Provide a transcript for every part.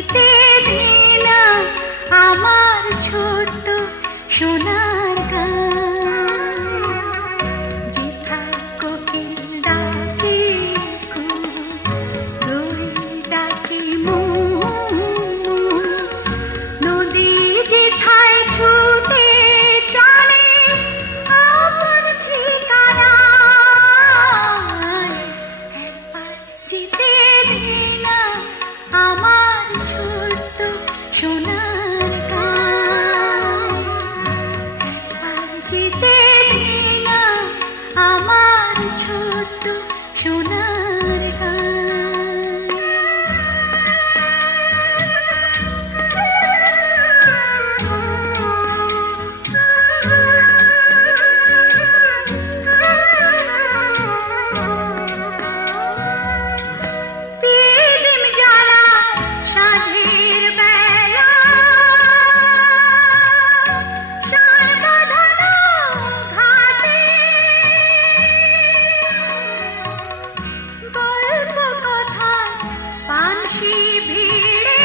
যেতে দে না আমার ছোট্ট সোনার গান। যেথায় কোকিল ডাকে রই ডাকে নদী যেথায় ছুটে চলে আপন ঠিকানায়। একবার যেতে দে না আমার ছোট্ট সোনার গান। একবার যেতে দে না আমার ছোট্ট সোনার গান। পিদিম জ্বালা সাঁঝের বেলা সারবাঁধানো ঘাটে গল্প কথায় পানসি ভিড়ে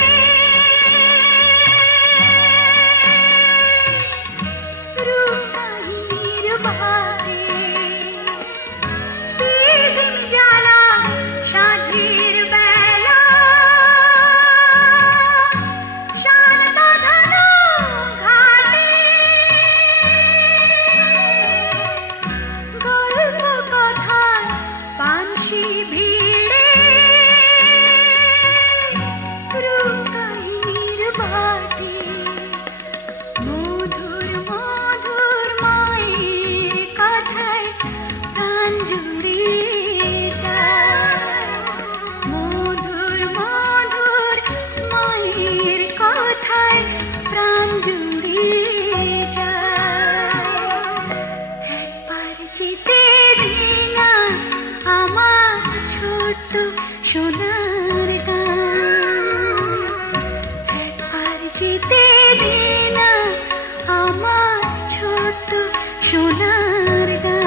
রুনাইর বারে। পিদিম জ্বালা সাঁঝের বেলা সারবাঁধানো ঘাটে গল্প কথায় পানসি ভিড়ে রুনাইর বাটে। মধুর মধুর মায়ের কথায় প্রাণ জুড়িয়ে যায়। মধুর মধুর মায়ের কথায় প্রাণ জুড়িয়ে যায়। একবার যেতে দে না আমার ছোট্ট সোনার গান। একবার যেতে দে না আমার ছোট্ট সোনার গান।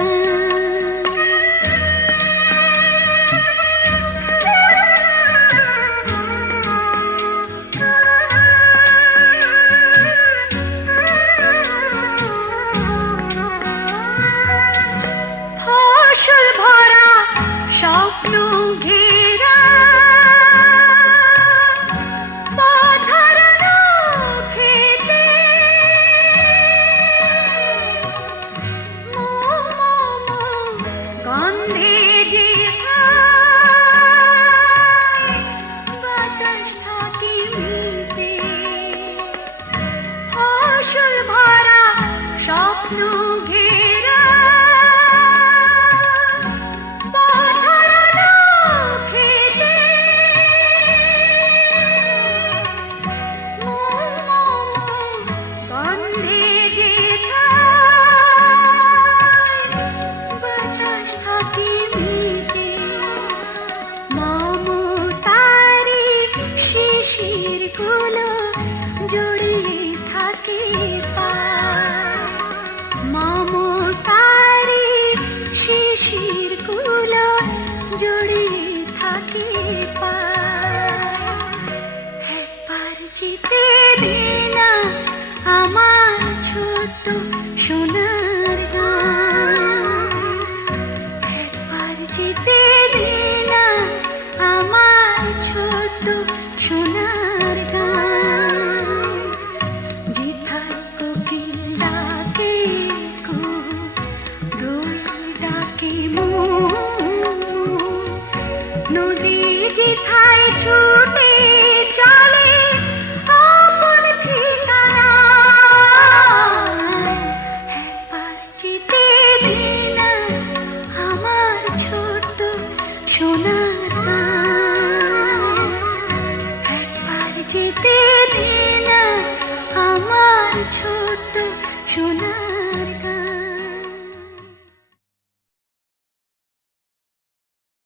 ফসল ভরা স্বপ্ন ঘেরা পথ হারানো খেতে গন্ধে যেথায় বাতাস থাকে মিলতে। ফসল ভরা স্বপ্ন ঘেরা পথ হারানো খেতে গন্ধে যেথায় বাতাস থাকে মিলতে। মমতারি শিশির গুলো জড়িয়ে থাকে পায়। মমতারি শিশির গুলো জড়িয়ে থাকে পায়। একবার যেতে দে না আমার ছোট্ট সোনার গান। একবার যেতে দে না আমার ছোট্ট সোনার গান। যেথায় কোকিল ডাকে দোল ডাকে নদী যেথায় ছুটে চলে আপন ঠিকানায়। একবার যেতে দে না আমার ছোট্ট সোনার গান। একবার যেতে দে না আমার ছোট্ট সোনার